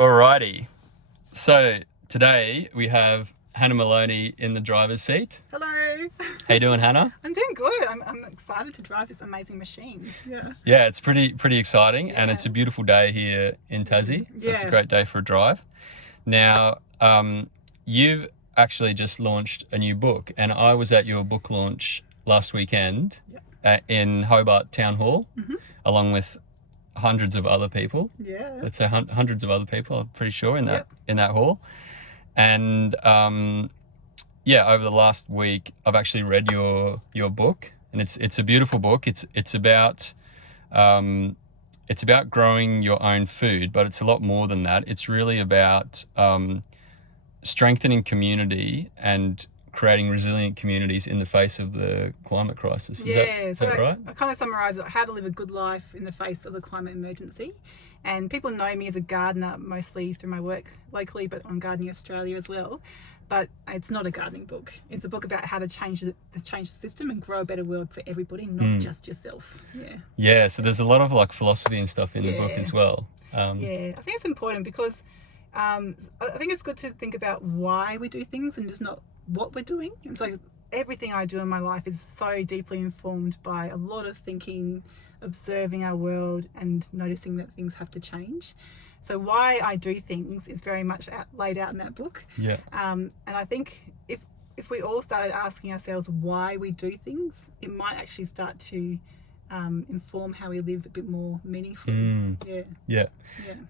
Alrighty. So today we have Hannah Maloney in the driver's seat. Hello. How you doing, Hannah? I'm doing good. I'm excited to drive this amazing machine. Yeah. Yeah, it's pretty exciting, and it's a beautiful day here in Tassie. So it's a great day for a drive. Now, you've actually just launched a new book, and I was at your book launch last weekend in Hobart Town Hall, along with hundreds of other people. Yeah. Let's say hundreds of other people, I'm pretty sure, in that hall. And over the last week, I've actually read your book, and it's a beautiful book. It's about growing your own food, but it's a lot more than that. It's really about strengthening community and creating resilient communities in the face of the climate crisis. Is that right? I kind of summarise it, how to live a good life in the face of the climate emergency. And people know me as a gardener mostly through my work locally, but on Gardening Australia as well. But it's not a gardening book. It's a book about how to change the system and grow a better world for everybody, not just yourself. Yeah, so there's a lot of like philosophy and stuff in the book as well. I think it's important because I think it's good to think about why we do things and just not what we're doing. It's like everything I do in my life is so deeply informed by a lot of thinking, observing our world and noticing that things have to change. So why I do things is very much laid out in that book. And I think if we all started asking ourselves why we do things, it might actually start to inform how we live a bit more meaningfully.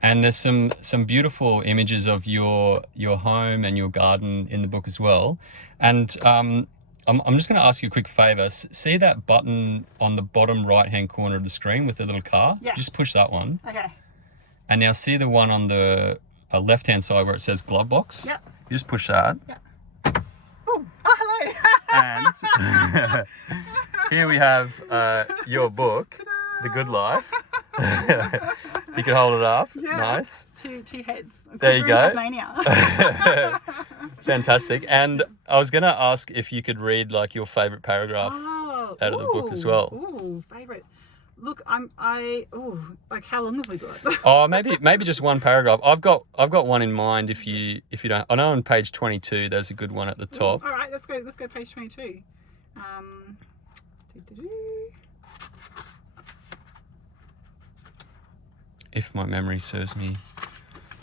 And there's some beautiful images of your home and your garden in the book as well. And I'm just going to ask you a quick favor. See that button on the bottom right hand corner of the screen with the little car? Just push that one. Okay. And now see the one on the left hand side where it says glove box? You just push that. Oh, hello. And here we have your book, The Good Life. You can hold it up. Nice. Two heads. There you go. Tasmania. Fantastic. And I was going to ask if you could read like your favourite paragraph out of the book as well. Ooh, favourite. Look, like how long have we got? Maybe just one paragraph. I've got one in mind. If you don't, I know on page 22 there's a good one at the top. All right, let's go page 22. If my memory serves me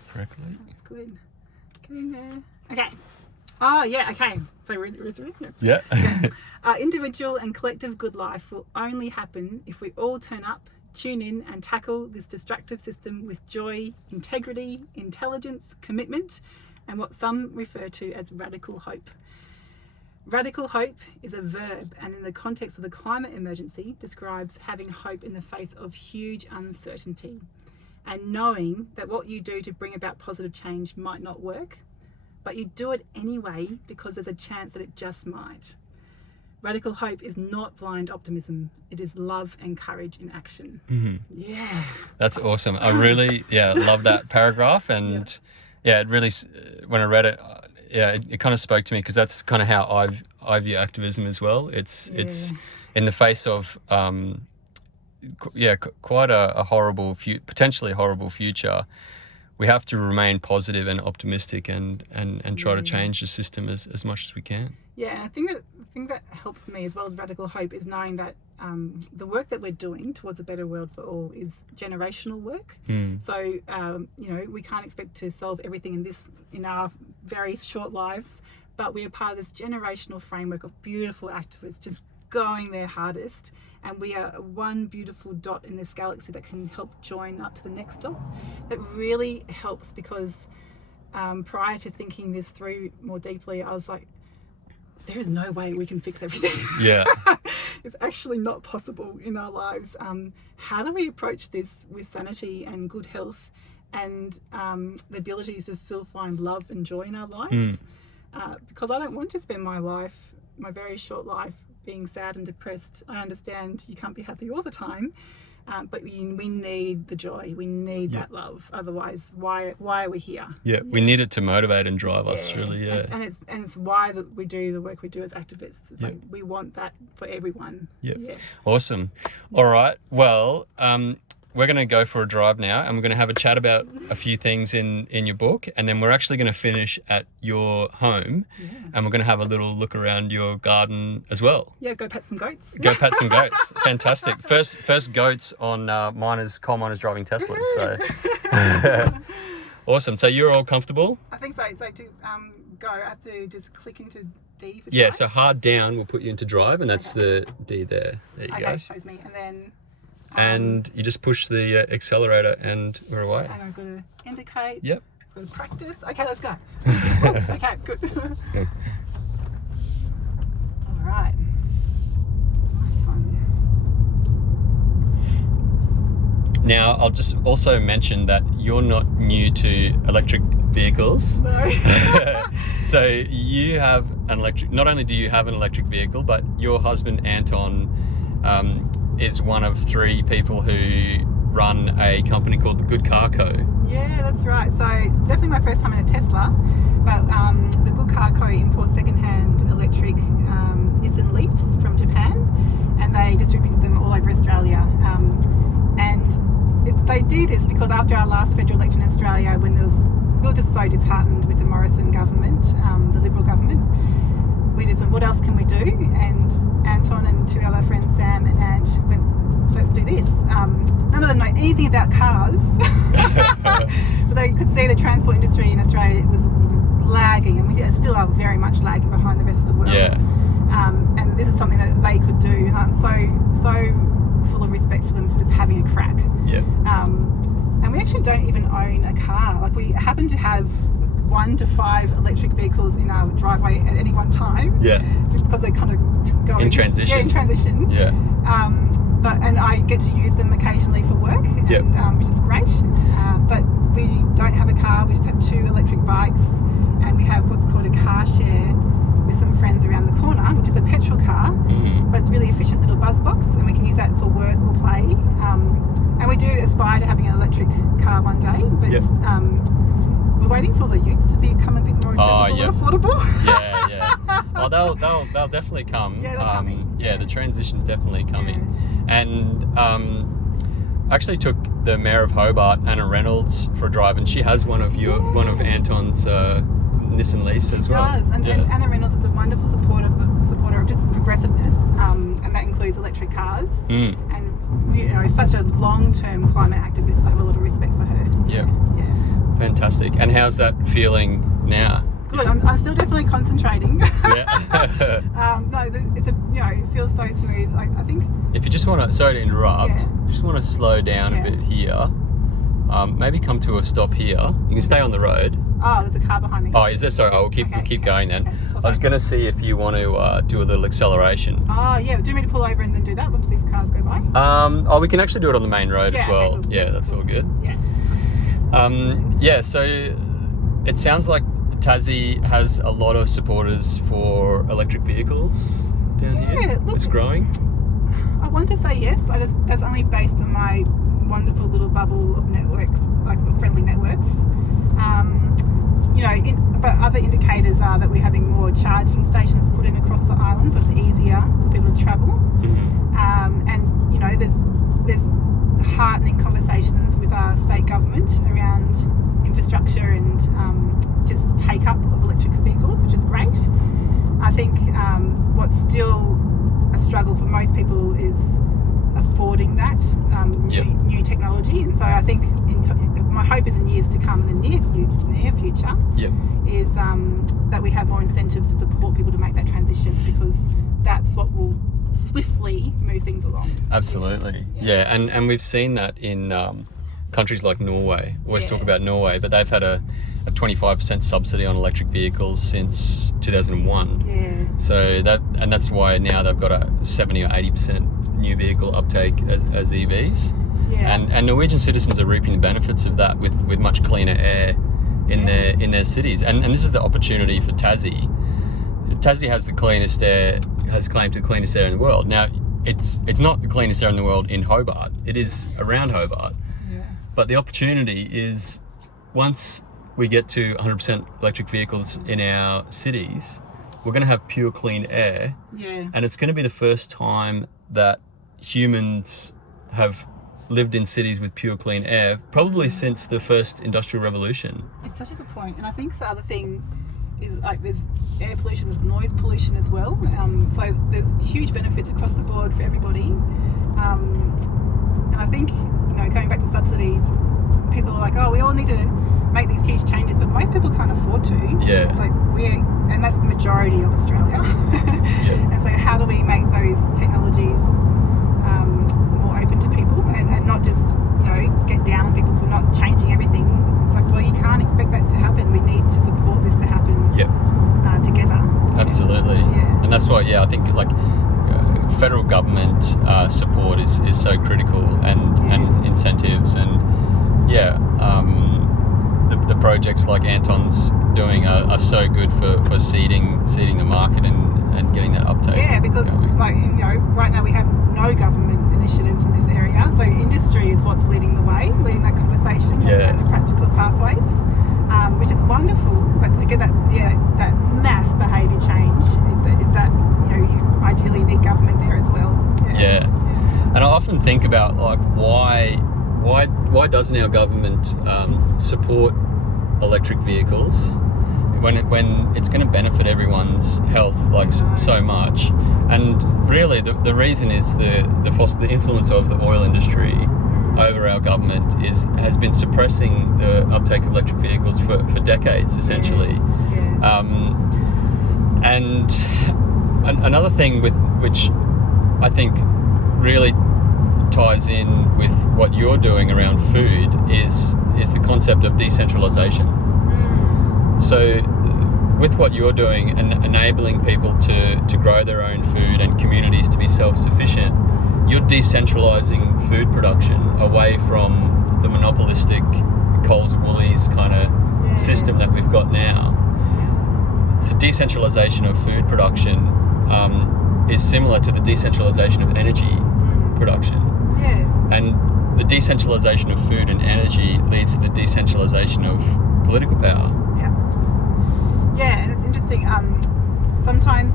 correctly. That's good. Getting there. Okay. Oh yeah. Okay. So we're ready. Yeah. Okay. Our individual and collective good life will only happen if we all turn up, tune in, and tackle this destructive system with joy, integrity, intelligence, commitment, and what some refer to as radical hope. Radical hope is a verb, and in the context of the climate emergency, describes having hope in the face of huge uncertainty, and knowing that what you do to bring about positive change might not work, but you do it anyway because there's a chance that it just might. Radical hope is not blind optimism. It is love and courage in action. Yeah. That's awesome. I really, love that paragraph. And it really, when I read it, it kind of spoke to me because that's kind of how I view activism as well. It's in the face of, quite a horrible, potentially horrible future. We have to remain positive and optimistic and try to change the system as much as we can. Yeah, and I think that helps me as well as radical hope is knowing that the work that we're doing towards a better world for all is generational work. So we can't expect to solve everything in our very short lives, but we are part of this generational framework of beautiful activists just going their hardest, and we are one beautiful dot in this galaxy that can help join up to the next dot. That really helps because prior to thinking this through more deeply, I was like, there is no way we can fix everything. It's actually not possible in our lives. How do we approach this with sanity and good health and the ability to still find love and joy in our lives? Because I don't want to spend my very short life, being sad and depressed. I understand you can't be happy all the time, but we need the joy. We need that love. Otherwise, why are we here? We need it to motivate and drive us. Really, And it's why we do the work we do as activists. It's like we want that for everyone. Awesome. All right. Well, we're going to go for a drive now, and we're going to have a chat about a few things in your book, and then we're actually going to finish at your home, and we're going to have a little look around your garden as well. Yeah, go pet some goats. Go pet some goats. Fantastic. First goats on coal miners driving Teslas. So awesome. So you're all comfortable? I think so. So to go, I have to just click into D for drive. Yeah, so hard down will put you into drive, and that's the D there. There you go. Okay, shows me. And then... and you just push the accelerator and we're away. And I've got to indicate. Yep. Just got to practice. Okay, let's go. Okay, good. All right. Nice one. Now, I'll just also mention that you're not new to electric vehicles. No. So you have an electric, not only do you have an electric vehicle, but your husband, Anton, is one of 3 people who run a company called the Good Car Co. Yeah, that's right. So definitely my first time in a Tesla, but the Good Car Co imports second-hand electric Nissan Leafs from Japan, and they distribute them all over Australia. They do this because after our last federal election in Australia, when we were just so disheartened with the Morrison government, the Liberal government, we just went, what else can we do? And Anton and 2 other friends, Sam and Ange, went, let's do this. None of them know anything about cars, but they could see the transport industry in Australia was lagging, and we still are very much lagging behind the rest of the world. Yeah. And this is something that they could do, and I'm so full of respect for them for just having a crack. Yeah. And we actually don't even own a car. Like, we happen to have 1 to 5 electric vehicles in our driveway at any one time. Yeah. Because they kind of go in transition. Yeah, in transition. Yeah. And I get to use them occasionally for work, and, which is great. But we don't have a car. We just have 2 electric bikes, and we have what's called a car share with some friends around the corner, which is a petrol car, but it's a really efficient little buzz box, and we can use that for work or play. And we do aspire to having an electric car one day, but it's, we're waiting for the utes to become a bit more accessible and affordable. Yeah. Oh, they'll definitely come. Yeah, they're coming. The transition's definitely coming. Yeah. And I actually took the Mayor of Hobart, Anna Reynolds, for a drive, and she has one of Anton's Nissan Leafs as well. She does, and Anna Reynolds is a wonderful supporter of just progressiveness, and that includes electric cars. And such a long-term climate activist. I have a lot of respect for her. Yeah. Fantastic. And how's that feeling now? Good. I'm still definitely concentrating. Yeah. It feels so smooth. I think. If you just want to, sorry to interrupt, you just want to slow down a bit here. Maybe come to a stop here. You can stay on the road. Oh, there's a car behind me. Oh, is there? Sorry, we'll keep going then. Okay. I was going to see if you want to do a little acceleration. Oh, yeah. Do you want me to pull over and then do that once these cars go by? We can actually do it on the main road as well. Okay, cool. Yeah, that's all good. Yeah. So it sounds like Tassie has a lot of supporters for electric vehicles down here. Look, it's growing. I want to say yes. That's only based on my wonderful little bubble of networks, like friendly networks. But other indicators are that we're having more charging stations put in across the island, so it's easier for people to travel. And there's heartening conversations with our state government around infrastructure and just take up of electric vehicles, which is great. I think what's still a struggle for most people is affording that new technology, and so I think my hope is in years to come, in the near future, is that we have more incentives to support people to make that transition, because that's what will swiftly move things along. Absolutely, and we've seen that in countries like Norway. We always talk about Norway, but they've had a 25% subsidy on electric vehicles since 2001. Yeah. So that's why now they've got a 70 or 80% new vehicle uptake as EVs. Yeah. And Norwegian citizens are reaping the benefits of that with much cleaner air in their cities. And this is the opportunity for Tassie. Tassie has claim to the cleanest air in the world. Now, it's not the cleanest air in the world in Hobart. It is around Hobart. Yeah. But the opportunity is, once we get to 100% electric vehicles in our cities, we're going to have pure clean air. Yeah. And it's going to be the first time that humans have lived in cities with pure clean air probably since the first industrial revolution. It's such a good point. And I think the other thing is like there's air pollution, there's noise pollution as well. So there's huge benefits across the board for everybody. And I think, going back to subsidies, people are like, oh, we all need to make these huge changes, but most people can't afford to. Yeah. It's like and that's the majority of Australia. Yeah. And so how do we make those technologies more open to people and not just, get down on people for not changing everything? It's like, well, you can't expect that to happen. We need to support this to happen together. Absolutely. Yeah. And that's why, I think federal government support is so critical and incentives and the projects like Anton's doing are so good for seeding the market and getting that uptake. Yeah, because going. Right now we have no government initiatives in this area, so industry is what's leading the way, leading that conversation and the practical pathways, which is wonderful. But to get that mass behaviour change is that you ideally need government there as well. Yeah. And I often think about why doesn't our government support electric vehicles when it's going to benefit everyone's health so much? And really the reason is the influence of the oil industry over our government has been suppressing the uptake of electric vehicles for decades essentially. And another thing which I think really ties in with what you're doing around food is the concept of decentralization. So with what you're doing and enabling people to grow their own food and communities to be self-sufficient, you're decentralizing food production away from the monopolistic Coles Woolies kind of system that we've got now. So decentralization of food production is similar to the decentralization of energy production. And the decentralization of food and energy leads to the decentralization of political power. And it's interesting. Sometimes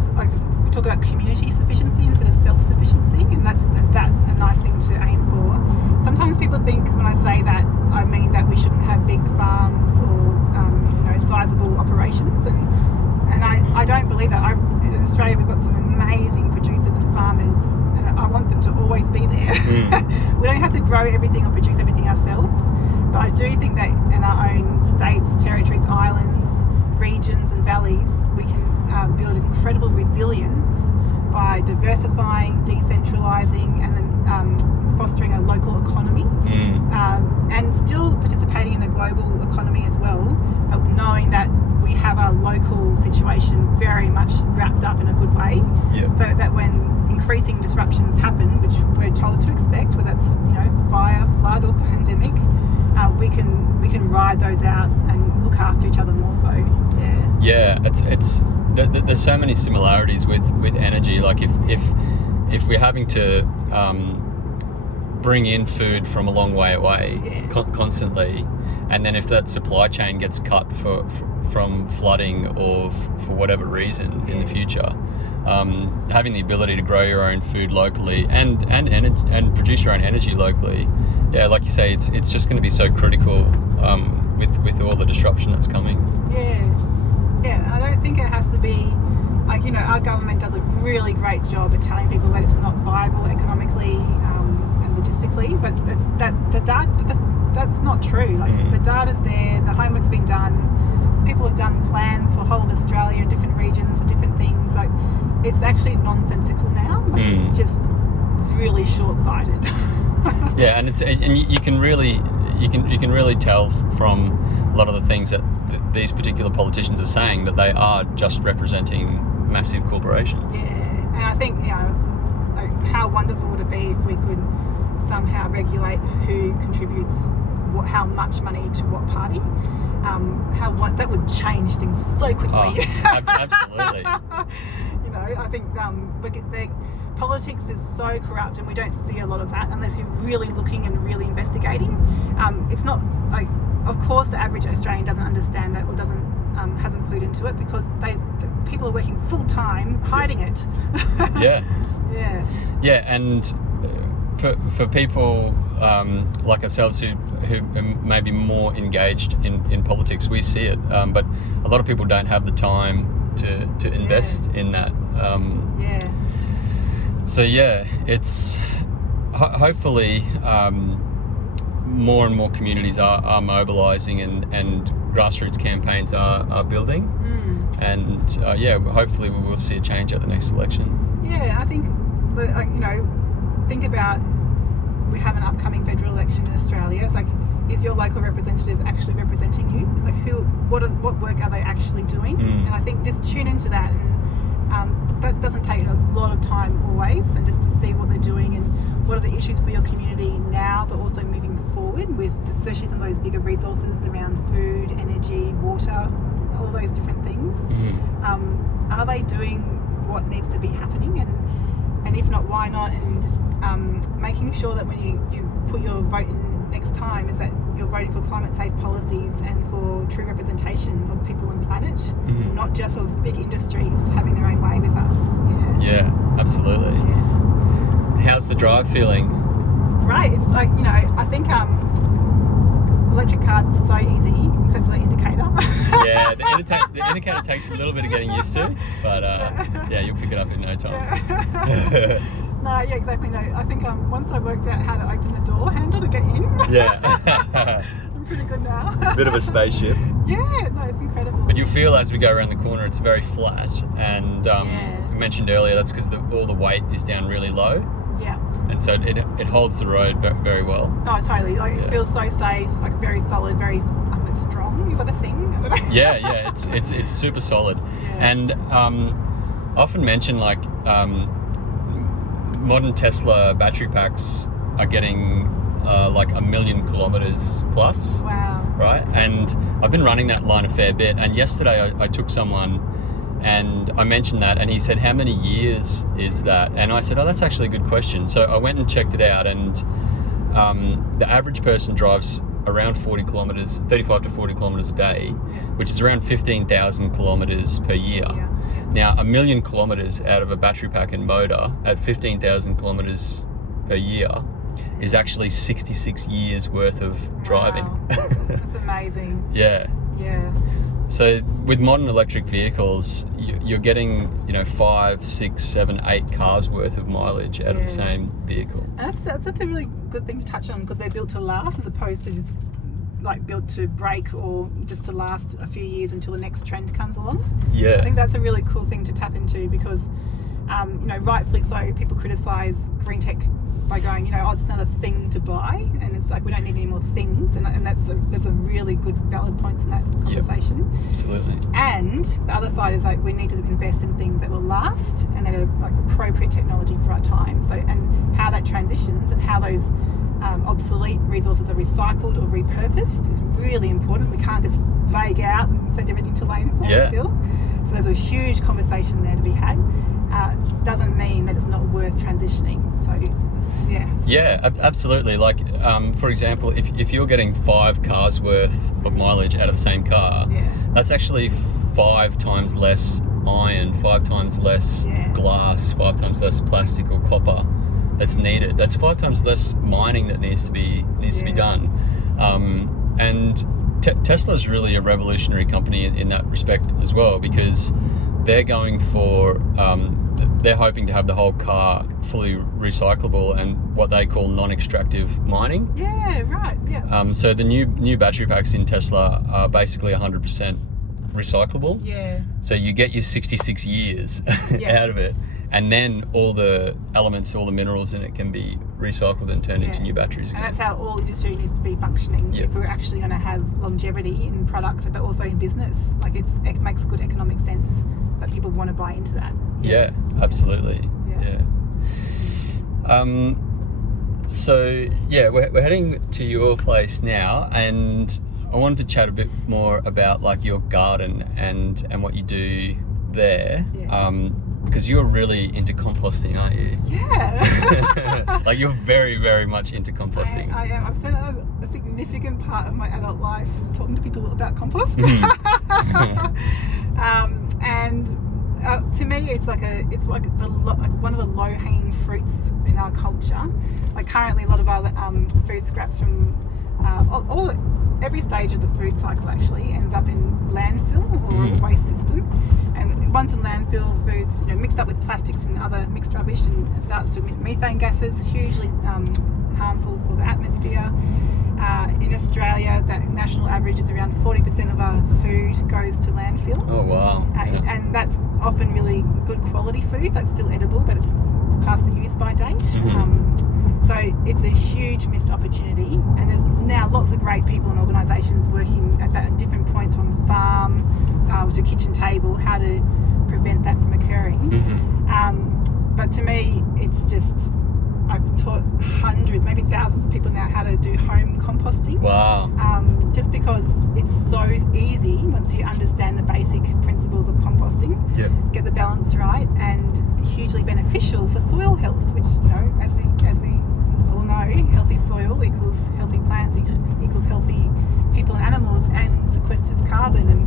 we talk about community sufficiency instead of self-sufficiency, and that's a nice thing to aim for. Sometimes people think when I say that I mean that we shouldn't have big farms or sizable operations, and I don't believe that. In Australia we've got some amazing producers and farmers, and I want them to always be there. We don't have to grow everything or produce everything ourselves, but I do think that in our own states, territories, islands, regions and valleys, we can build incredible resilience by diversifying, decentralising, and then fostering a local economy, and still participating in a global economy as well, but knowing that we have our local situation very much wrapped up in a good way, so that when increasing disruptions happen, which we're told to expect, whether that's fire, flood or pandemic, we can ride those out and look after each other more so. There's so many similarities with energy. Like if we're having to bring in food from a long way away constantly, and then if that supply chain gets cut from flooding or for whatever reason in the future, having the ability to grow your own food locally and produce your own energy locally, like you say, it's just going to be so critical with all the disruption that's coming. I don't think it has to be our government does a really great job at telling people that it's not viable economically and logistically, but that's not true. The data's there, the homework's been done, people have done plans for whole of Australia in different regions for different things. It's actually nonsensical now. It's just really short-sighted. And you can really tell from a lot of the things that these particular politicians are saying that they are just representing massive corporations. And I think how wonderful would it be if we could somehow regulate who contributes how much money to what party? That would change things so quickly. Absolutely. I think politics is so corrupt, and we don't see a lot of that unless you're really looking and really investigating. It's not of course the average Australian doesn't understand that or hasn't clued into it, because people are working full time hiding it. And for people like ourselves who may be more engaged in politics, we see it, but a lot of people don't have the time to invest in that. So it's hopefully more and more communities are mobilising and grassroots campaigns are building, and hopefully we will see a change at the next election. Yeah, I think think about, we have an upcoming federal election in Australia. It's like, is your local representative actually representing you? Like, what work are they actually doing? And I think just tune into that, and that doesn't take a lot of time always, and just to see what they're doing and what are the issues for your community now, but also moving forward with especially some of those bigger resources around food, energy, water, all those different things. Are they doing what needs to be happening? And if not, why not? And making sure that when you put your vote in next time, is that you're voting for climate safe policies and for true representation of people and planet, not just of big industries having their own way with us. Yeah, absolutely. How's the drive feeling? It's great. It's like, I think electric cars are so easy, except for the indicator. Yeah, the indicator takes a little bit of getting used to, but you'll pick it up in no time. No, yeah, exactly. No, I think once I worked out how to open the door handle to get in, I'm pretty good now. It's a bit of a spaceship. Yeah, no, it's incredible. But you'll feel as we go around the corner, it's very flat, and we mentioned earlier that's because all the weight is down really low. Yeah. And so it holds the road very well. Oh, totally. Like it feels so safe, like very solid, very strong. Is that a thing? I don't know. Yeah. It's super solid, and often mention like modern Tesla battery packs are getting like 1 million kilometers plus. Wow. Right, and I've been running that line a fair bit. And yesterday I took someone, and I mentioned that, and he said, how many years is that? And I said, oh, that's actually a good question. So I went and checked it out, and the average person drives around 40 kilometers, 35 to 40 kilometers a day, which is around 15,000 kilometers per year. Now, 1 million kilometers out of a battery pack and motor at 15,000 kilometers per year is actually 66 years worth of driving. Wow. That's amazing. Yeah. So with modern electric vehicles, you're getting 5, 6, 7, 8 cars worth of mileage out of the same vehicle. And that's a really good thing to touch on, because they're built to last as opposed to just like built to break or just to last a few years until the next trend comes along. Yeah. I think that's a really cool thing to tap into, because rightfully so, people criticise green tech by going, it's just another thing to buy, and it's like we don't need any more things, and there's a really good valid points in that conversation. Yep, absolutely. And the other side is like we need to invest in things that will last and that are like appropriate technology for our time. So, and how that transitions and how those obsolete resources are recycled or repurposed is really important. We can't just vague out and send everything to landfill. So there's a huge conversation there to be had. Doesn't mean that it's not worth transitioning. So yeah, absolutely. Like for example, if you're getting 5 cars worth of mileage out of the same car, that's actually 5 times less iron, 5 times less glass, 5 times less plastic or copper that's needed. That's 5 times less mining that needs to be done. And Tesla's really a revolutionary company in that respect as well, because they're going for they're hoping to have the whole car fully recyclable and what they call non-extractive mining. So the new battery packs in Tesla are basically 100% recyclable. So you get your 66 years out of it, and then all the elements, all the minerals in it can be recycled and turned into new batteries again. And that's how all industry needs to be functioning if we're actually going to have longevity in products, but also in business. Like it makes good economic sense that people want to buy into that. Absolutely. So we're heading to your place now, and I wanted to chat a bit more about like your garden and what you do there. Because you're really into composting, aren't you? Like you're very, very much into composting. I am. I've spent a significant part of my adult life talking to people about compost. And to me, it's like one of the low-hanging fruits in our culture. Like currently, a lot of our food scraps from every stage of the food cycle actually ends up in landfill or a waste system. And once in landfill, foods mixed up with plastics and other mixed rubbish, and it starts to emit methane gases, hugely harmful for the atmosphere. In Australia, the national average is around 40% of our food goes to landfill. Oh wow! And that's often really good quality food that's still edible, but it's past the use-by date. So it's a huge missed opportunity, and there's now lots of great people and organisations working at that at different points, from farm to kitchen table, how to prevent that from occurring. But to me, it's just, I've taught hundreds, maybe thousands of people now how to do home composting. Wow. Just because it's so easy once you understand the basic principles of composting, get the balance right, and hugely beneficial for soil health, which, as we all know, healthy soil equals healthy plants, equals healthy people and animals, and sequesters carbon, and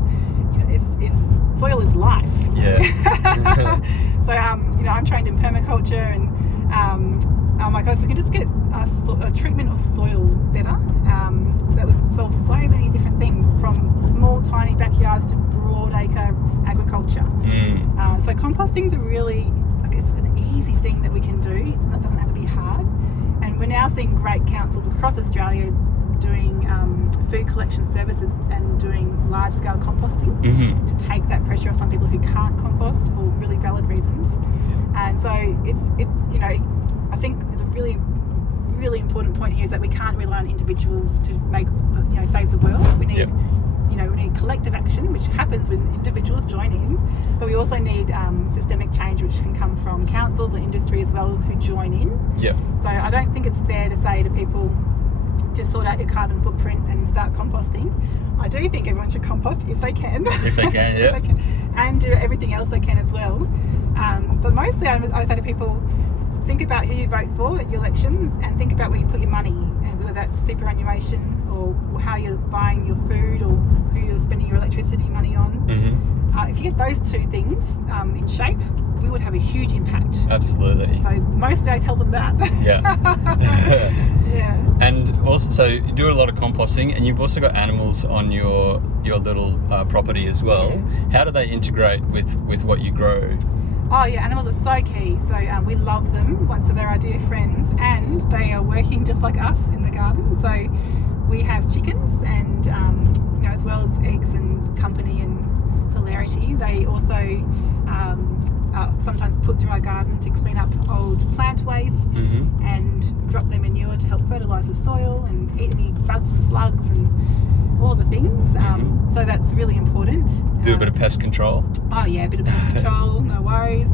soil is life. So I'm trained in permaculture, and I'm like, if we could just get a treatment of soil better, that would solve so many different things, from small tiny backyards to broad acre agriculture. So composting is a really, it's an easy thing that we can do. It doesn't have to be hard, and we're now seeing great councils across Australia doing food collection services and doing large scale composting to take that pressure off some people who can't compost for really valid reasons. And so I think there's a really, really important point here, is that we can't rely on individuals to make, save the world. We need, we need collective action, which happens when individuals join in, but we also need systemic change, which can come from councils or industry as well, who join in. So I don't think it's fair to say to people, just sort out your carbon footprint and start composting. I do think everyone should compost if they can. If they can, and do everything else they can as well. But mostly I say to people, think about who you vote for at your elections, and think about where you put your money, and whether that's superannuation or how you're buying your food or who you're spending your electricity money on. If you get those two things in shape, we would have a huge impact. Absolutely. So mostly I tell them that. And also, so you do a lot of composting, and you've also got animals on your little property as well. How do they integrate with what you grow? Oh yeah, animals are so key. So we love them, so they're our dear friends, and they are working just like us in the garden. So we have chickens, and as well as eggs and company and hilarity, they also sometimes put through our garden to clean up old plant waste and drop their manure to help fertilise the soil and eat any bugs and slugs and all the things. So that's really important. Do a bit of pest control. Oh yeah, a bit of pest control, no worries.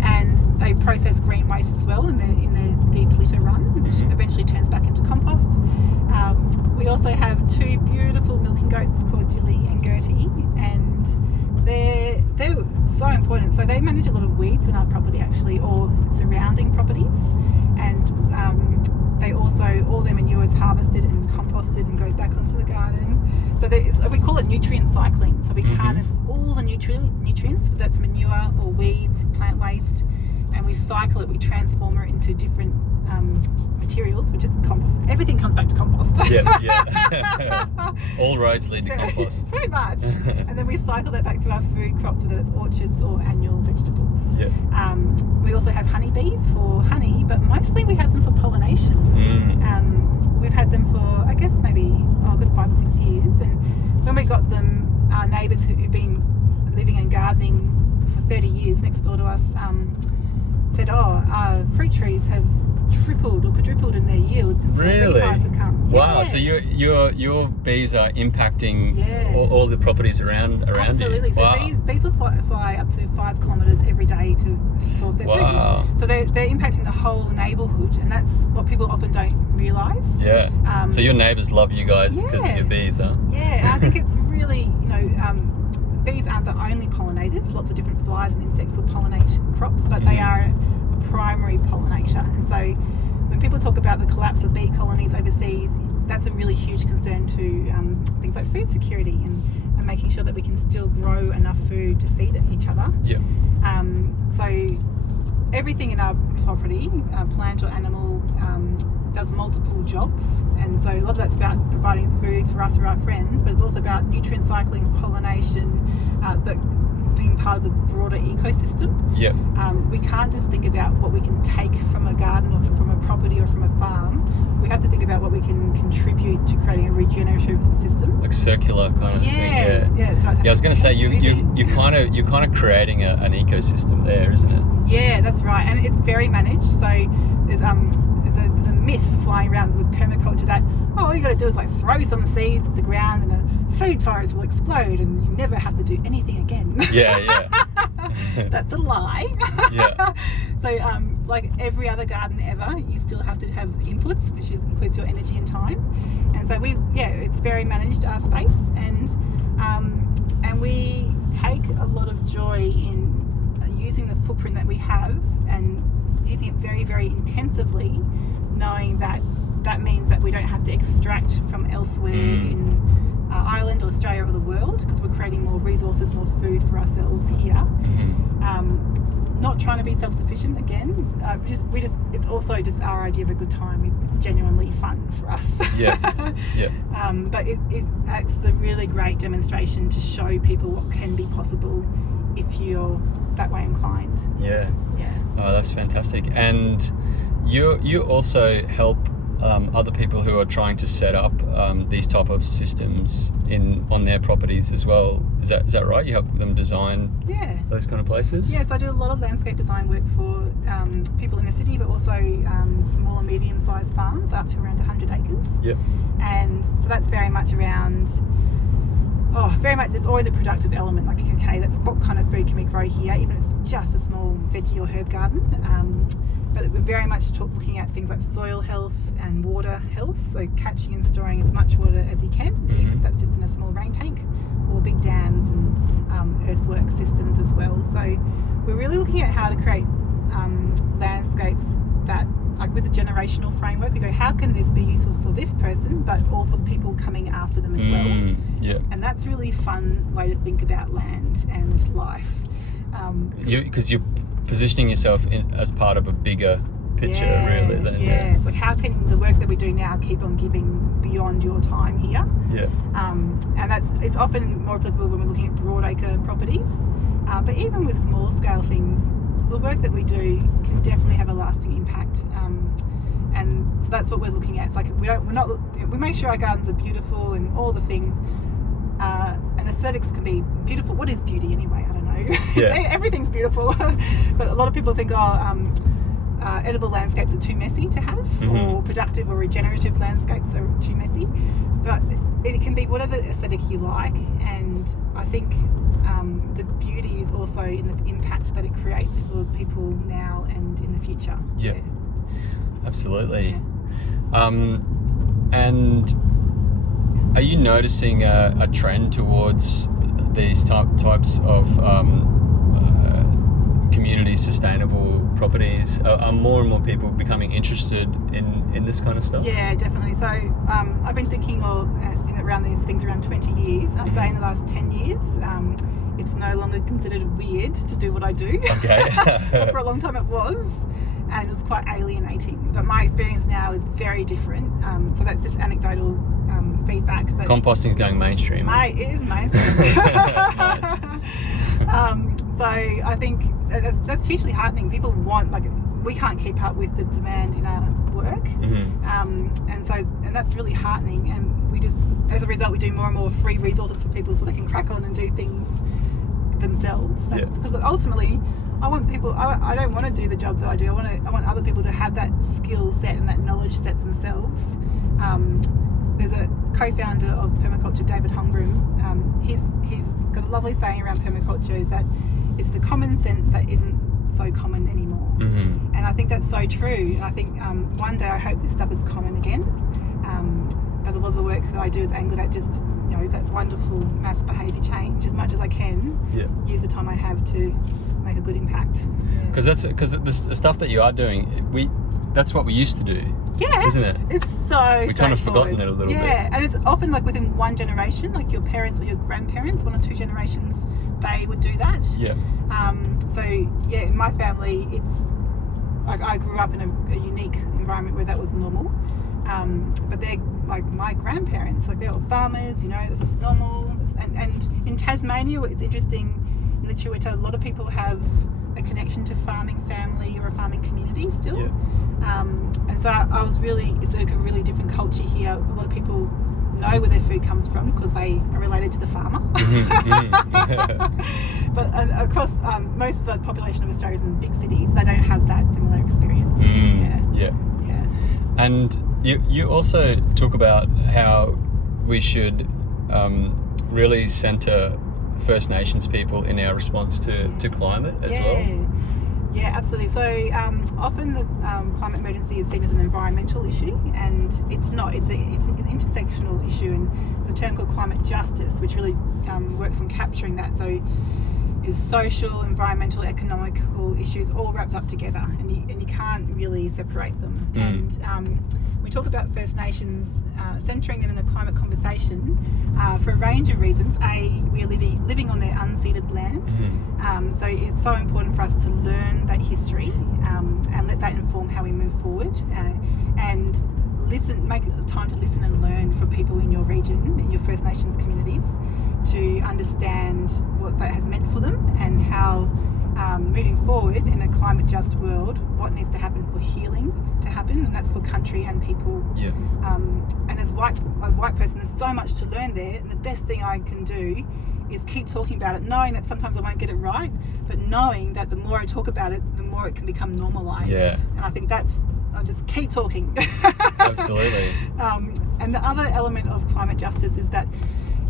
And they process green waste as well in their deep litter run, which eventually turns back into compost. We also have two beautiful milking goats called Jilly and Gertie, and they're so important. So they manage a lot of weeds in our property actually, or surrounding properties, and they also, all their manure is harvested and composted and goes back onto the garden. So we call it nutrient cycling. So we harness all the nutrients, whether that's manure or weeds, plant waste, and we cycle it, we transform it into different materials, which is compost. Everything comes back to compost. All roads lead to compost. Pretty much. And then we cycle that back through our food crops, whether it's orchards or annual vegetables. We also have honeybees for honey, but mostly we have them for pollination. We've had them for, I guess, maybe a good 5 or 6 years. And when we got them, our neighbours who've been living and gardening for 30 years next door to us said, our fruit trees have tripled or quadrupled in their yields since the beehives have come. Wow, so your bees are impacting all the properties around Absolutely. you. So bees will fly up to 5 kilometres every day to source their food. So they're impacting the whole neighbourhood, and that's what people often don't realise. So your neighbours love you guys because of your bees, huh? I think it's really, bees aren't the only pollinators. Lots of different flies and insects will pollinate crops, but they are a primary pollinator. And so when people talk about the collapse of bee colonies overseas, that's a really huge concern to things like food security and making sure that we can still grow enough food to feed each other. So everything in our property, plant or animal, does multiple jobs, and so a lot of that's about providing food for us or our friends, but it's also about nutrient cycling, pollination, that being part of the broader ecosystem. Yeah. We can't just think about what we can take from a garden or from a property or from a farm. We have to think about what we can contribute to creating a regenerative system, Like circular kind of thing. Yeah, that's right. Yeah, I was going to say you're kind of creating an ecosystem there, isn't it? Yeah, that's right, and it's very managed. So there's a myth flying around with permaculture that all you got to do is like throw some seeds at the ground and a food forest will explode and you never have to do anything again. Yeah. That's a lie. Yeah. So like every other garden ever, you still have to have inputs, which includes your energy and time. And so it's very managed, our space, and we take a lot of joy in using the footprint that we have and using it very, very intensively, knowing that means that we don't have to extract from elsewhere in Ireland or Australia or the world, because we're creating more resources, more food for ourselves here. Not trying to be self-sufficient again. It's also just our idea of a good time. It's genuinely fun for us. Yeah. But it acts as a really great demonstration to show people what can be possible if you're that way inclined. Yeah. Oh, that's fantastic. And you also help other people who are trying to set up these type of systems on their properties as well. Is that right? You help them design those kind of places? Yes, I do a lot of landscape design work for people in the city, but also small and medium-sized farms up to around 100 acres. Yep. And so that's very much around. It's always a productive element. Like, okay, that's what kind of food can we grow here, even if it's just a small veggie or herb garden. But we're very much looking at things like soil health and water health, so catching and storing as much water as you can, even if that's just in a small rain tank, or big dams and earthwork systems as well. So we're really looking at how to create landscapes that, like with a generational framework, we go, how can this be useful for this person, but all for the people coming after them as well? Yeah. And that's really a fun way to think about land and life. Because you're positioning yourself as part of a bigger picture, really. Then, It's like, how can the work that we do now keep on giving beyond your time here? Yeah. And it's often more applicable when we're looking at broad acre properties, but even with small scale things, the work that we do can definitely have a lasting impact. And so that's what we're looking at. It's like we make sure our gardens are beautiful and all the things. And aesthetics can be beautiful. What is beauty anyway? I don't know. Yeah. Everything's beautiful, but a lot of people think, edible landscapes are too messy to have, or productive or regenerative landscapes are too messy. But it can be whatever aesthetic you like, and I think the beauty is also in the impact that it creates for people now and in the future. Yeah. Absolutely. Yeah. And are you noticing a trend towards these types of community sustainable properties? Are more and more people becoming interested in this kind of stuff? Yeah, definitely. So I've been thinking around these things around 20 years. I'd say in the last 10 years, it's no longer considered weird to do what I do. Okay. Well, for a long time it was, and it's quite alienating. But my experience now is very different. So that's just anecdotal feedback. But composting's going mainstream. It is mainstream. Nice. So I think that's hugely heartening. People want, we can't keep up with the demand in our work, and that's really heartening. And we just, as a result, we do more and more free resources for people so they can crack on and do things themselves. Because ultimately, I want people. I don't want to do the job that I do. I want other people to have that skill set and that knowledge set themselves. There's a co-founder of permaculture, David Hungrim. He's got a lovely saying around permaculture, is that it's the common sense that isn't so common anymore. And I think that's so true. And I think one day I hope this stuff is common again. But a lot of the work that I do is angled at just, that wonderful mass behaviour change as much as I can. Use the time I have to make a good impact. Because the stuff that you are doing, that's what we used to do. Yeah, isn't it? It's so We've kind of forgotten it a little bit. Yeah, and it's often like within one generation, like your parents or your grandparents, 1 or 2 generations, they would do that. Yeah. So yeah, in my family, it's like I grew up in a unique environment where that was normal. But they're like my grandparents, like they're all farmers, you know, this is normal. And in Tasmania, it's interesting, in the Chooks, a lot of people have a connection to farming family or a farming community still. Yeah. And so I was really, it's like a really different culture here. A lot of people know where their food comes from because they are related to the farmer. But across most of the population of Australia is in big cities, they don't have that similar experience. Yeah. And you also talk about how we should really centre First Nations people in our response to climate as well. Yeah, absolutely. So often the climate emergency is seen as an environmental issue, and it's not. It's an intersectional issue, and there's a term called climate justice, which really works on capturing that. So is social, environmental, economical issues all wrapped up together, and you can't really separate them. And we talk about First Nations, centering them in the climate conversation for a range of reasons. We are living on their unceded land, so it's so important for us to learn that history and let that inform how we move forward, and make time to listen and learn from people in your region, in your First Nations communities, to understand what that has meant for them and how moving forward in a climate just world, what needs to happen for healing to happen, and that's for country and people. Yeah. And as a white person, there's so much to learn there, and the best thing I can do is keep talking about it, knowing that sometimes I won't get it right, but knowing that the more I talk about it, the more it can become normalised. Yeah. And I think I'll just keep talking. Absolutely. And the other element of climate justice is that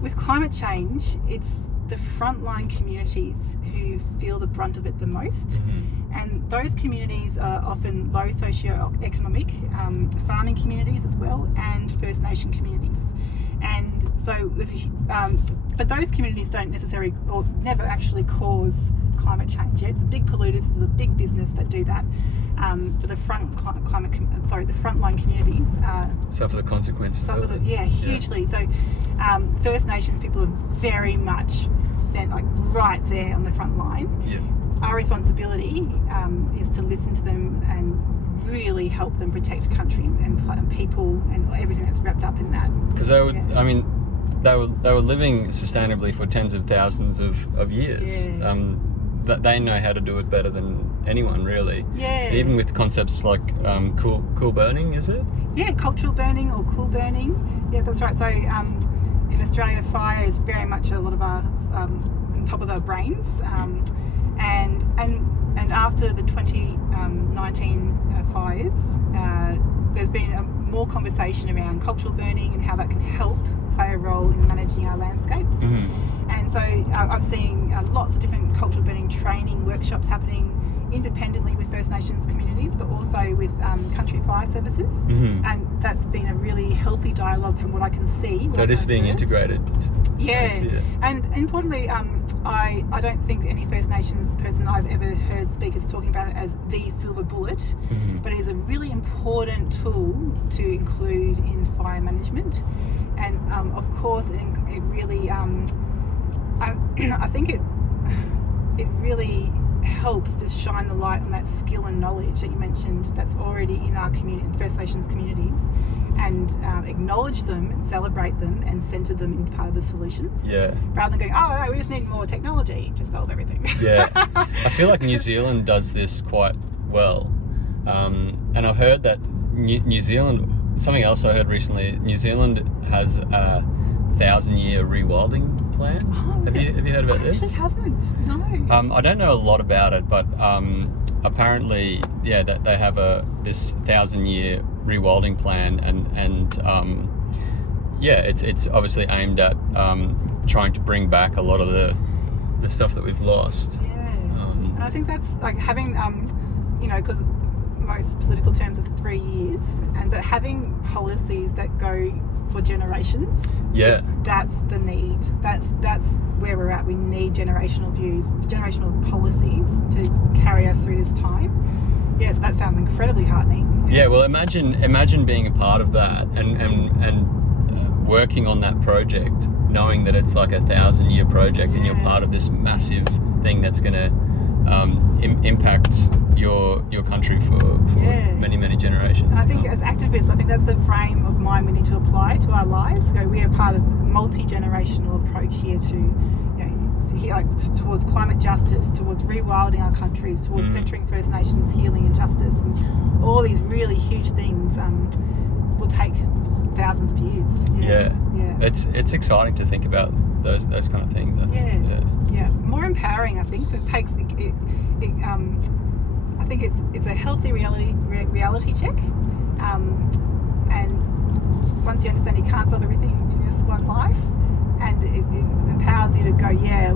with climate change, it's the frontline communities who feel the brunt of it the most. And those communities are often low socio-economic, farming communities as well, and First Nation communities. And so, but those communities don't necessarily or never actually cause climate change. Yeah, it's the big polluters, it's the big business that do that. But the frontline communities suffer the consequences. Hugely. So First Nations people are very much right there on the front line. Yeah. Our responsibility is to listen to them and really help them protect country and people and everything that's wrapped up in that. Because they were living sustainably for tens of thousands of years. They know how to do it better than anyone, really. Yeah. Even with concepts like cool burning, is it? Yeah, cultural burning or cool burning. Yeah, that's right. So in Australia, fire is very much a lot of our on top of our brains. And after the 2019 fires, there's been more conversation around cultural burning and how that can help play a role in managing our landscapes. And so I've seen lots of different cultural burning training workshops happening independently with First Nations communities, but also with country fire services. And that's been a really healthy dialogue from what I can see. So it is being integrated. Yeah. And importantly, I don't think any First Nations person I've ever heard speak is talking about it as the silver bullet, but it is a really important tool to include in fire management. And of course, it really, I think it really helps to shine the light on that skill and knowledge that you mentioned that's already in our community, First Nations communities, and acknowledge them and celebrate them and centre them in part of the solutions. Yeah. Rather than going, oh no, we just need more technology to solve everything. Yeah. I feel like New Zealand does this quite well. And I've heard that New Zealand, something else I heard recently, New Zealand has a 1,000-year rewilding plan. Oh, have you heard about this? I actually haven't. No. I don't know a lot about it, but apparently, that they have this 1,000-year rewilding plan, and it's obviously aimed at trying to bring back a lot of the stuff that we've lost. Yeah. And I think that's like having because most political terms are 3 years, but having policies that go for generations. Yeah. That's the need. That's where we're at. We need generational views, generational policies to carry us through this time. Yes, that sounds incredibly heartening. Yeah, well, imagine being a part of that and working on that project, knowing that it's like a 1,000-year project, and you're part of this massive thing that's going to impact your country for many generations. I think as activists, I think that's the frame of mind we need to apply to our lives. So we are part of a multi-generational approach here to, towards climate justice, towards rewilding our countries, towards centering First Nations healing and justice, and all these really huge things will take thousands of years. Yeah. It's exciting to think about those kind of things. Yeah. More empowering. I think it takes it. I think it's a healthy reality check, and once you understand you can't solve everything in this one life, and it empowers you to go,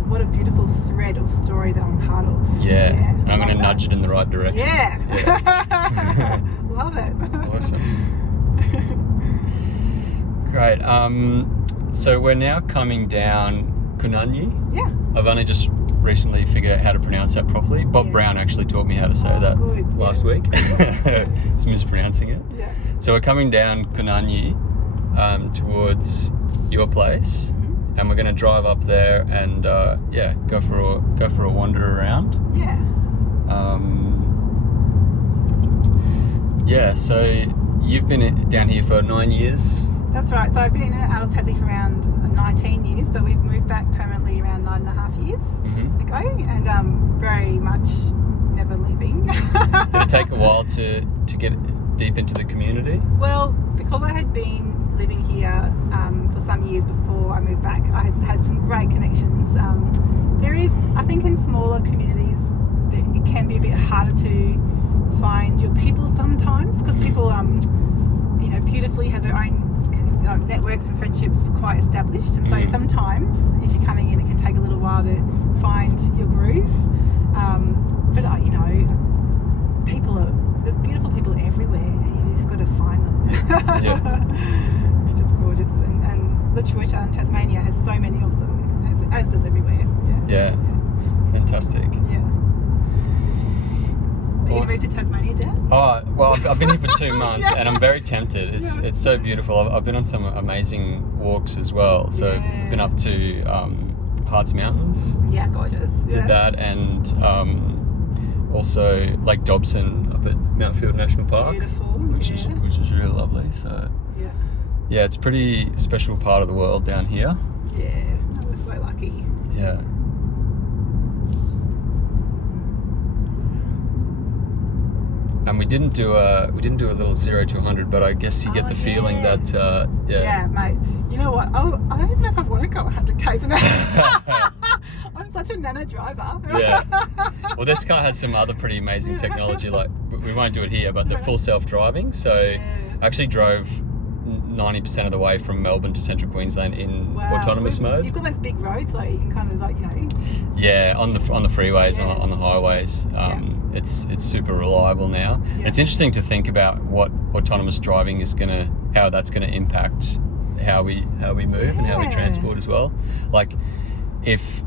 what a beautiful thread of story that I'm part of. And I'm going to nudge it in the right direction. Love it. Awesome. Great. So we're now coming down Kununyi. I've only just recently figured out how to pronounce that properly. Bob Brown actually taught me how to say that last week. It's mispronouncing it. So we're coming down Kununyi towards your place, and we're going to drive up there and go for a wander around. So you've been down here for 9 years. That's right. So I've been in and out of Tassie for around 19 years, but we've moved back permanently around 9.5 years ago, and very much never leaving. Did it take a while to get deep into the community? Well, because I had been living here for some years before I moved back, I had some great connections. There is, I think, in smaller communities, it can be a bit harder to find your people sometimes, because people, beautifully have their own networks and friendships quite established, and so sometimes if you're coming in, it can take a little while to find your groove. But there's beautiful people everywhere, and you just got to find them. Which is gorgeous, and the Chooks in Tasmania has so many of them, as does everywhere. Fantastic. Are you moved to Tasmania, Dad? Oh, well, I've been here for 2 months, and I'm very tempted. It's so beautiful. I've been on some amazing walks as well. So I've been up to Harts Mountains. Yeah, gorgeous. Did that, and also Lake Dobson up at Mount Field National Park. Beautiful. Which is really lovely. So it's a pretty special part of the world down here. We're so lucky. And we didn't do a little 0 to 100, but I guess you get the feeling that mate. You know what? I don't even know if I want to go 100 k's an hour. I'm such a nana driver. Well, this car has some other pretty amazing technology. Like, we won't do it here, but the full self-driving. So I actually drove 90% of the way from Melbourne to Central Queensland in autonomous mode. You've got those big roads, so you can kind of on the freeways, on the highways. It's super reliable now. It's interesting to think about what autonomous driving how that's gonna impact how we move and how we transport as well. Like, if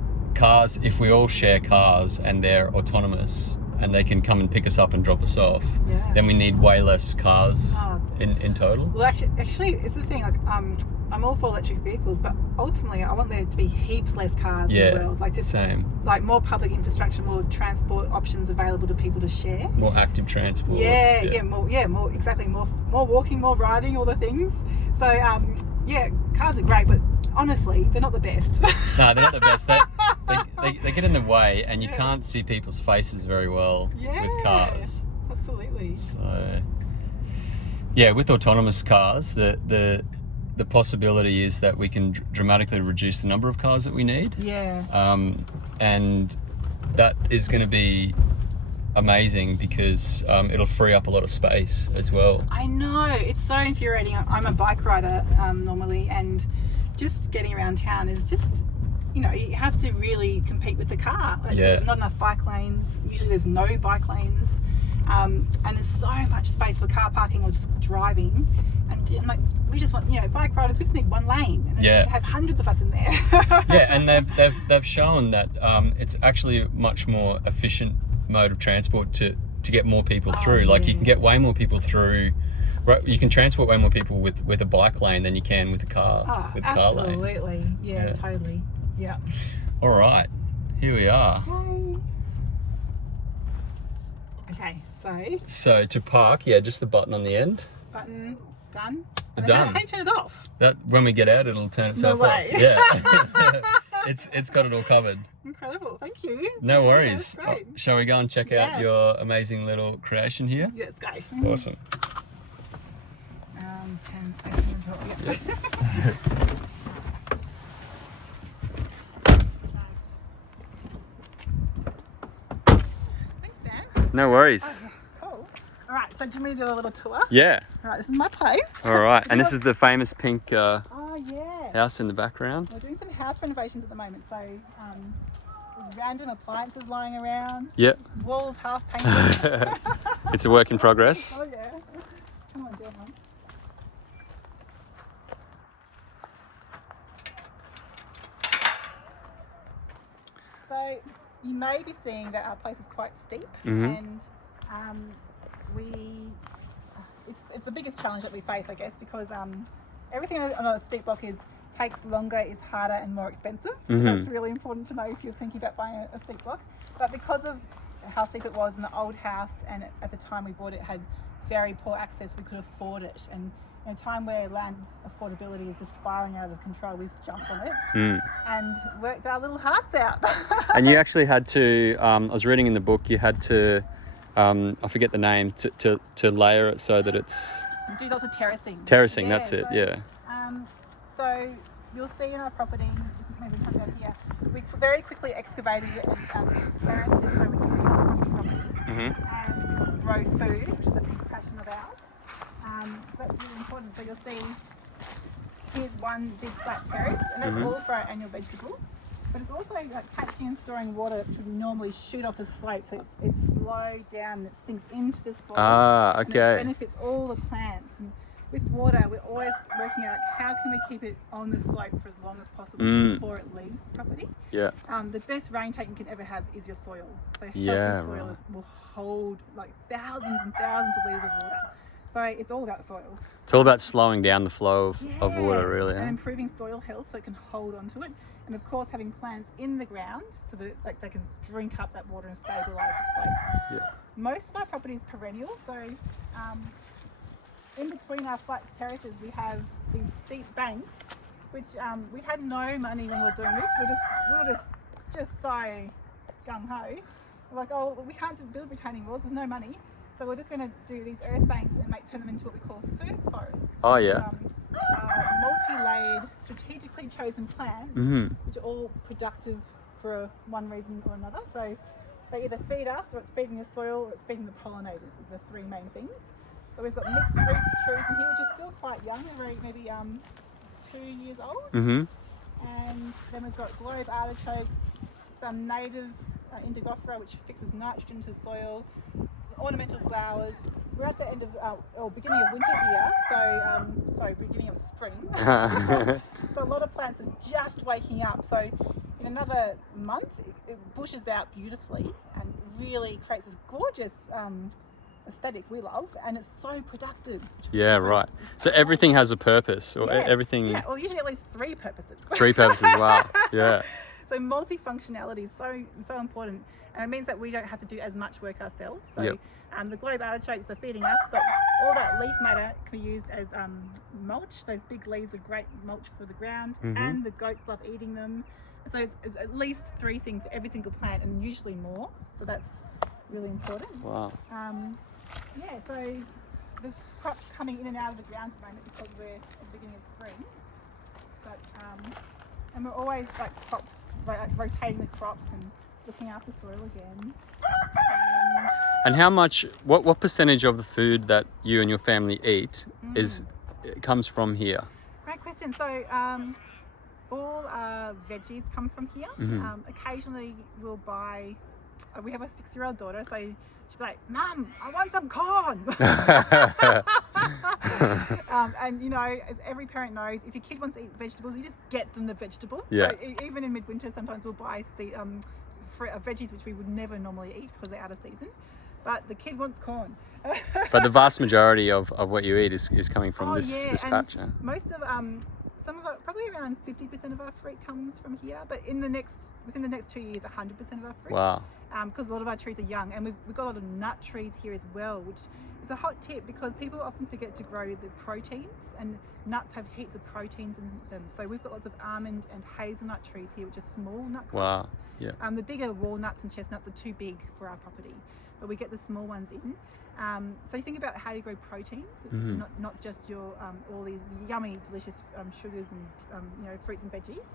we all share cars and they're autonomous and they can come and pick us up and drop us off, then we need way less cars in total. Well, actually, it's the thing. Like, I'm all for electric vehicles, but ultimately, I want there to be heaps less cars in the world. Like, just like more public infrastructure, more transport options available to people to share. More active transport. More exactly. More walking, more riding, all the things. So, cars are great, but honestly, they're not the best. No, they're not the best. They get in the way, and you can't see people's faces very well with cars. Absolutely. So, with autonomous cars, the possibility is that we can dramatically reduce the number of cars that we need. And that is going to be amazing because it'll free up a lot of space as well. I know, it's so infuriating. I'm a bike rider normally, and just getting around town is just, you have to really compete with the car. There's not enough bike lanes. Usually there's no bike lanes, and there's so much space for car parking or just driving. And I'm like, we just want, bike riders, we just need one lane, and then you can have hundreds of us in there. And they've shown that it's actually a much more efficient mode of transport to to get more people through. Like you can get way more people through. Right, you can transport way more people with a bike lane than you can with a car. With car lane. Absolutely. Yeah, totally. Yeah. All right, here we are. Okay, so to park, yeah, just the button on the end. Button done. Done. How do you turn it off? That when we get out, it'll turn itself off. Yeah. It's got it all covered. Incredible, thank you. No worries. Yeah, great. Shall we go and check out your amazing little creation here? Let's go. Awesome. And open the door. Yeah. Thanks, Dan. No worries. Okay, cool. All right, so do you want me to do a little tour? Yeah. All right, this is my place. All right, and this is the famous pink Yeah. house in the background. We're doing some house renovations at the moment, so random appliances lying around. Yep. Walls half painted. It's a work in progress. Oh yeah. Come on, Dan. So you may be seeing that our place is quite steep, and it's the biggest challenge that we face, I guess, because everything on a steep block takes longer, is harder, and more expensive. So that's really important to know if you're thinking about buying a steep block. But because of how steep it was in the old house, and at the time we bought it had very poor access, we could afford it. And in a time where land affordability is just spiraling out of control, we just jumped on it and worked our little hearts out. And you actually had to, I was reading in the book, you had to, I forget the name, to layer it so that it's... We do lots of terracing. Terracing, that's it, yeah. So you'll see in our property, maybe come down here, we very quickly excavated it and terraced it so we could use the property and grow food, which is a big passion of ours. That's really important. So you'll see here's one big flat terrace, and that's all for our annual vegetables. But it's also like catching and storing water that would normally shoot off the slope, so it's slowed down and it sinks into the soil. Ah, okay. And it benefits all the plants. And with water, we're always working out how can we keep it on the slope for as long as possible before it leaves the property. Yeah. The best rain tank you can ever have is your soil. So healthy soil will hold like thousands and thousands of litres of water. So it's all about soil. It's all about slowing down the flow of water, really. And improving soil health so it can hold onto it. And of course having plants in the ground so that like they can drink up that water and stabilise the slope. Yeah. Most of our property is perennial, so in between our flat terraces we have these steep banks, which we had no money when we were doing this. We were just so gung-ho. We're like, oh, we can't build retaining walls, there's no money. So we're just going to do these earth banks and turn them into what we call food forests. Oh yeah. Multi-layered, strategically chosen plants, which are all productive for one reason or another. So they either feed us, or it's feeding the soil, or it's feeding the pollinators, is the three main things. So we've got mixed fruit trees in here, which are still quite young. They're maybe 2 years old. And then we've got globe artichokes, some native indigofera, which fixes nitrogen to soil, ornamental flowers. We're at the end of, or beginning of winter here, so, sorry, beginning of spring. So a lot of plants are just waking up. So in another month, it bushes out beautifully and really creates this gorgeous aesthetic we love, and it's so productive. Yeah, right. So everything has a purpose, or everything... Yeah, or usually at least three purposes. Three purposes, wow, yeah. So multifunctionality is so important, and it means that we don't have to do as much work ourselves. So the globe artichokes are feeding us, but all that leaf matter can be used as mulch. Those big leaves are great mulch for the ground, and the goats love eating them. So it's at least three things for every single plant, and usually more. So that's really important. Wow. Yeah, so there's crops coming in and out of the ground at the moment because we're at the beginning of spring. But and we're always rotating the crops and looking after soil again. And how much, what percentage of the food that you and your family eat comes from here? Great question. So all our veggies come from here. Occasionally we'll buy, we have a 6-year-old daughter, so she'll be like, Mum, I want some corn. And you know, as every parent knows, if your kid wants to eat vegetables, you just get them the vegetables. Yeah. So even in midwinter, sometimes we'll buy veggies which we would never normally eat because they're out of season. but the kid wants corn. But the vast majority of what you eat is coming from this patch. Yeah? Most of some of our, probably around 50% of our fruit comes from here, but within the next 2 years, 100% of our fruit. Wow. Because a lot of our trees are young, and we've got a lot of nut trees here as well, which is a hot tip because people often forget to grow the proteins, and nuts have heaps of proteins in them. So we've got lots of almond and hazelnut trees here, which are small nut crops. Wow. Yeah. The bigger walnuts and chestnuts are too big for our property, but we get the small ones in. So you think about how you grow proteins. It's not just your all these yummy, delicious sugars and fruits and veggies.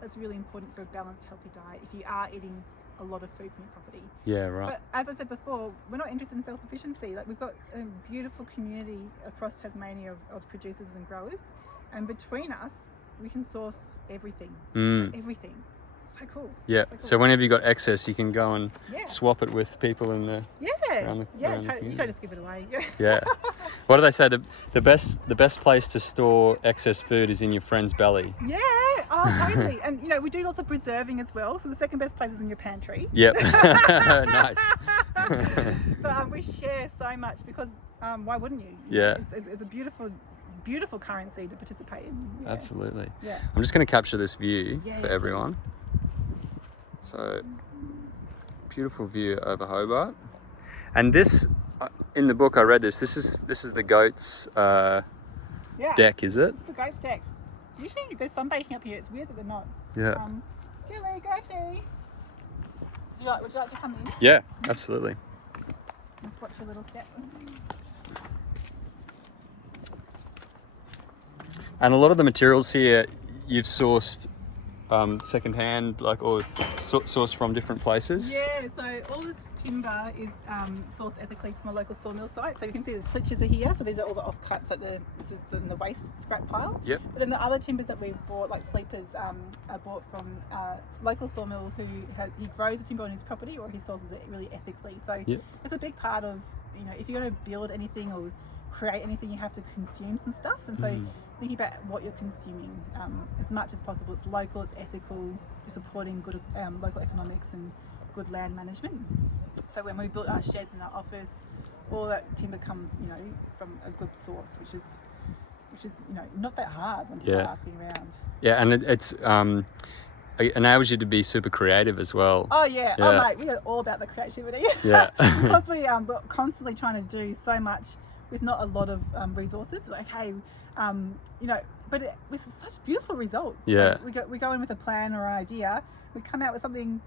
That's really important for a balanced, healthy diet if you are eating a lot of food from your property. Yeah, right. But as I said before, we're not interested in self-sufficiency. Like, we've got a beautiful community across Tasmania of producers and growers, and between us, we can source everything. Everything. So cool. Yeah. So cool. So whenever you got excess, you can go and swap it with people in the around the You should just give it away. Yeah. What do they say? The best place to store excess food is in your friend's belly. Yeah. Oh, totally. And we do lots of preserving as well. So the second best place is in your pantry. Yep. Nice. But we share so much because why wouldn't you? Yeah. It's a beautiful currency to participate in. Yeah. Absolutely. Yeah. I'm just going to capture this view for everyone. So, beautiful view over Hobart. And this, in the book I read this is the goats' deck, is it? It's the goats' deck. Usually there's sunbaking up here. It's weird that they're not. Yeah. Julie, Gertie. Would you like to come in? Yeah, absolutely. Let's watch your little step. And a lot of the materials here you've sourced secondhand, or sourced from different places. Yeah, so all this timber is sourced ethically from a local sawmill site. So you can see the flitches are here. So these are all the offcuts, this is the waste scrap pile. Yep. But then the other timbers that we've bought, like sleepers, are bought from a local sawmill he grows the timber on his property, or he sources it really ethically. So it's a big part of, if you're going to build anything or create anything, you have to consume some stuff. And so thinking about what you're consuming as much as possible. It's local, it's ethical, you're supporting good local economics and good land management. So when we built our sheds and our office, all that timber comes, from a good source, which is not that hard once you start asking around. Yeah, and it enables you to be super creative as well. Oh yeah. Oh mate, we are all about the creativity. Yeah. Because we're constantly trying to do so much with not a lot of resources. But with such beautiful results. Yeah. We go in with a plan or an idea. We come out with something,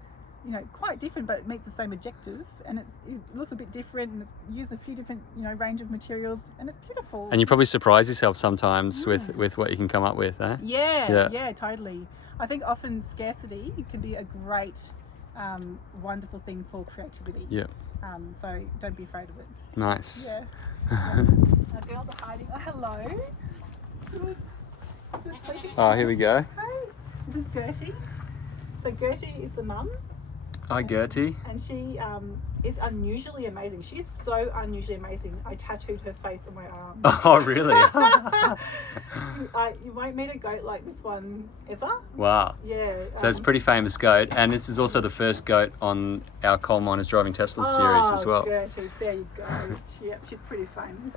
quite different, but it meets the same objective, and it looks a bit different, and it's used a few different, range of materials, and it's beautiful. And you probably surprise yourself sometimes with what you can come up with, eh? Yeah, totally. I think often scarcity can be a great, wonderful thing for creativity. Yeah. So don't be afraid of it. Nice. Yeah. Our girls are hiding. Oh, hello. Oh, here we go. Hi. This is Gertie. So Gertie is the mum. Hi, Gertie. And she is unusually amazing. She is so unusually amazing. I tattooed her face on my arm. Oh, really? You won't meet a goat like this one ever. Wow. Yeah. So it's a pretty famous goat, and this is also the first goat on our Coal Miners Driving Tesla series as well. Gertie, there you go. She's pretty famous.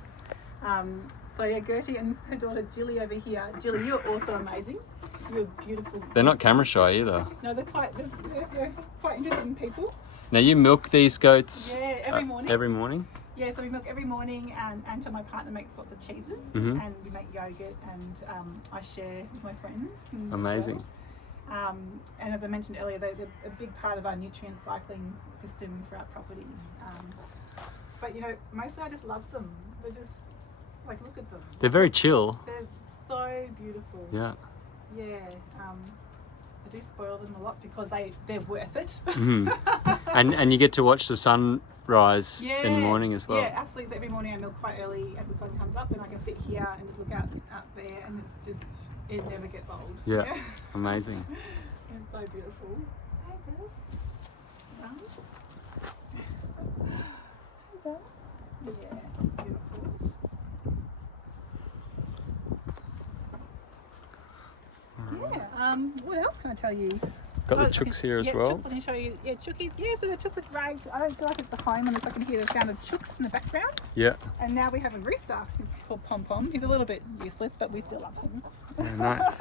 So yeah, Gertie and her daughter Jilly over here. Jilly, you're also amazing. You're beautiful. They're not camera shy either. No, they're quite interested in people. Now you milk these goats every morning. Every morning? Yeah, so we milk every morning, and Anta, my partner, makes lots of cheeses, and we make yogurt, and I share with my friends. Amazing. And as I mentioned earlier, they're a big part of our nutrient cycling system for our property. But mostly I just love them. They're just look at them. They're very chill. They're so beautiful. Yeah. Yeah. I do spoil them a lot because they're worth it. And you get to watch the sunrise in the morning as well. Yeah, absolutely. So every morning I milk quite early as the sun comes up, and I can sit here and just look out there, and it never gets old. Yeah. Amazing. It's so beautiful. Hi, Des. Yeah, beautiful. Yeah. What else can I tell you? Got the chooks here as well. Chooks, I can show you. Yeah, chookies. Yeah, so the chooks are great. I don't feel like it's the home unless I can hear the sound of chooks in the background. Yeah. And now we have a rooster. He's called Pom Pom. He's a little bit useless, but we still love him. Yeah, nice.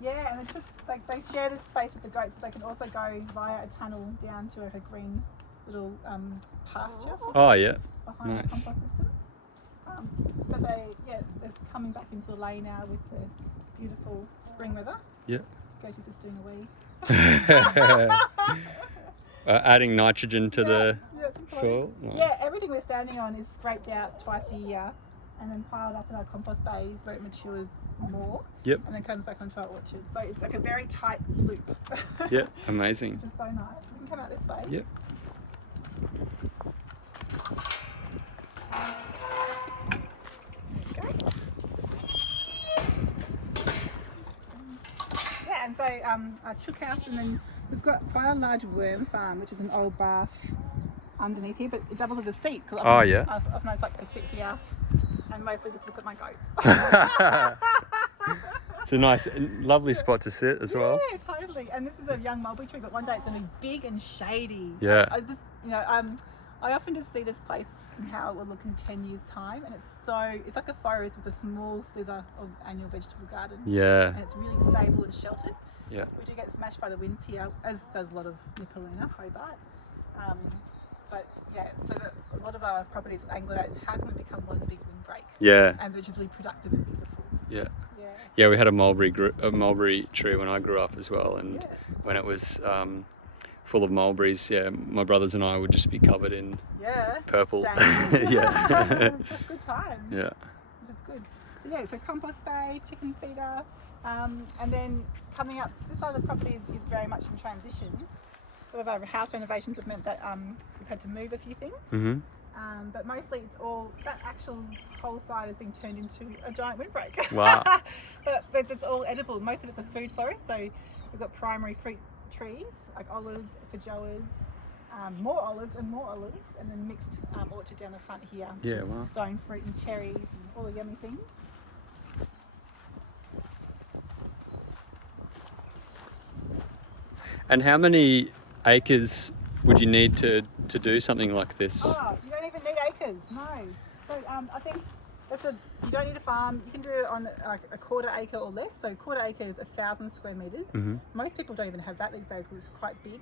Yeah, and the chooks, like, they share this space with the goats, but they can also go via a tunnel down to a green little pasture Oh yeah. behind Nice. the compost systems. But they're coming back into the lay now with the beautiful spring weather. Yeah. Goatie's just doing a wee. Adding nitrogen to the it's soil. important. Nice. Yeah, everything we're standing on is scraped out twice a year and then piled up in our compost bays where it matures more. Yep. And then comes back onto our orchard. So it's like a very tight loop. Yeah, amazing. Which is so nice. You can come out this way. Yep. Yeah, and so our chook house, and then we've got quite a large worm farm, which is an old bath underneath here, but it doubles as a seat. Cause Oh, yeah. I often like to sit here and mostly just look at my goats. It's a nice, lovely spot to sit as well. Yeah, totally. And this is a young mulberry tree, but one day it's going to be big and shady. Yeah. I just, I often just see this place and how it will look in 10 years' time, and it's like a forest with a small slither of annual vegetable garden. Yeah. And it's really stable and sheltered. Yeah. We do get smashed by the winds here, as does a lot of Nipaluna, Hobart. But yeah, so a lot of our properties are angled at how can we become one big windbreak? Yeah. And which is really productive and beautiful. Yeah. Yeah. Yeah, we had a mulberry tree when I grew up as well, and Yeah. when it was full of mulberries, yeah, my brothers and I would just be covered in purple. Stains. Yeah. Such good times. Yeah. Which is good. So yeah, so compost bay, chicken feeder, and then coming up, this side of the property is very much in transition. Some of our house renovations have meant that we've had to move a few things. Mm-hmm. But mostly it's all, that actual whole side has been turned into a giant windbreak. Wow. but it's all edible. Most of it's a food forest, so we've got primary fruit trees like olives, feijoas, more olives, and then mixed orchard down the front here, which is wow. stone fruit and cherries and all the yummy things. And how many acres would you need to do something like this? Oh, you don't even need acres, no. So I think you don't need a farm. You can do it on a quarter acre or less. So quarter acre is 1,000 square meters. Mm-hmm. Most people don't even have that these days because it's quite big.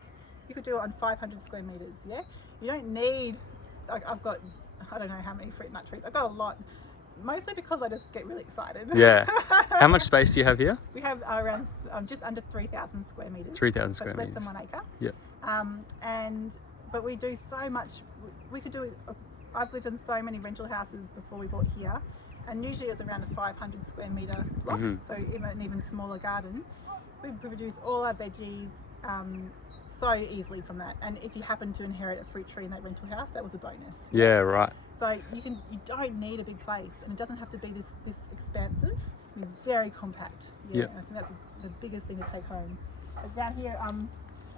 You could do it on 500 square meters. Yeah, you don't need. Like I've got, I don't know how many fruit nut trees. I've got a lot. Mostly because I just get really excited. Yeah. How much space do you have here? We have around just under 3,000 square meters. 3,000 so square it's meters. less than 1 acre. Yeah. But we do so much. We could do. I've lived in so many rental houses before we bought here, and usually it's around a 500 square meter block. Mm-hmm. So an even smaller garden. We produce all our veggies so easily from that. And if you happen to inherit a fruit tree in that rental house, that was a bonus. Yeah, right. So you don't need a big place, and it doesn't have to be this expansive. I mean, very compact. Yeah, Yep. I think that's the biggest thing to take home. Like down here,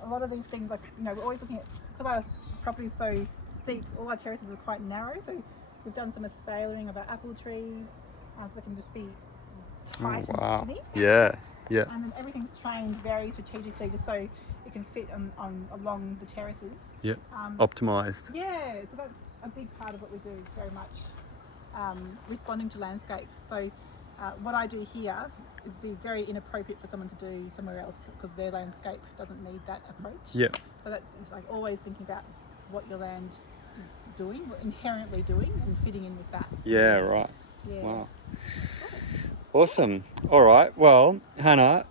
a lot of these things, like we're always looking at, because our property is so steep, all our terraces are quite narrow. So we've done some espaliering of our apple trees, so they can just be tight and skinny. Yeah, yeah. And then everything's trained very strategically, just so it can fit along the terraces. Yeah. Optimized. Yeah, so that's a big part of what we do, is very much responding to landscape. So what I do here would be very inappropriate for someone to do somewhere else because their landscape doesn't need that approach. Yeah. So that's like always thinking about what your land is doing, inherently doing, and fitting in with that. Yeah, right. Yeah. Wow. Awesome. All right. Well, Hannah,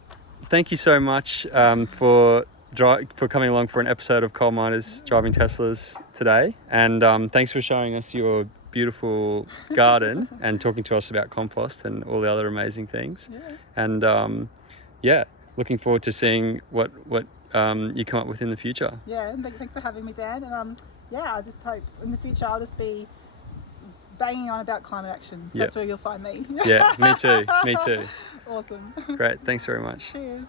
thank you so much for coming along for an episode of Coal Miners Driving Teslas today, and thanks for showing us your beautiful garden and talking to us about compost and all the other amazing things. Yeah. And looking forward to seeing what you come up with in the future. Yeah, and thanks for having me, Dan. And I just hope in the future I'll just be banging on about climate action. So that's where you'll find me. Yeah, me too. Me too. Awesome. Great. Thanks very much. Cheers.